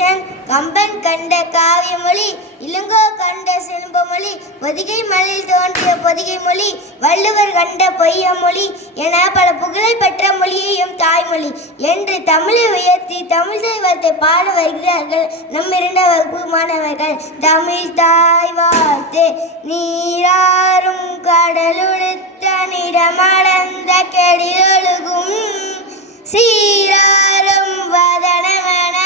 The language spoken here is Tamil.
ஈசன் கம்பன் கண்ட காவியமொழி இளங்கோ கண்ட செல்வமொழி பொதிகை மலையில் தோன்றிய பொதிகை மொழி வள்ளுவர் கண்ட பொய்யமொழி என பல புகழ் பெற்ற மொழியையும் தாய்மொழி என்று தமிழை உயர்த்தி தமிழ் தெய்வத்தை பாட வருகிறார்கள் நம் 2 வகுப்பு மாணவர்கள். தமிழ் தாய் வாழ்த்து நீராறும் கடலுடுத்த நிறமளந்த கெடிலொழுகும் சீராரும் வதனமன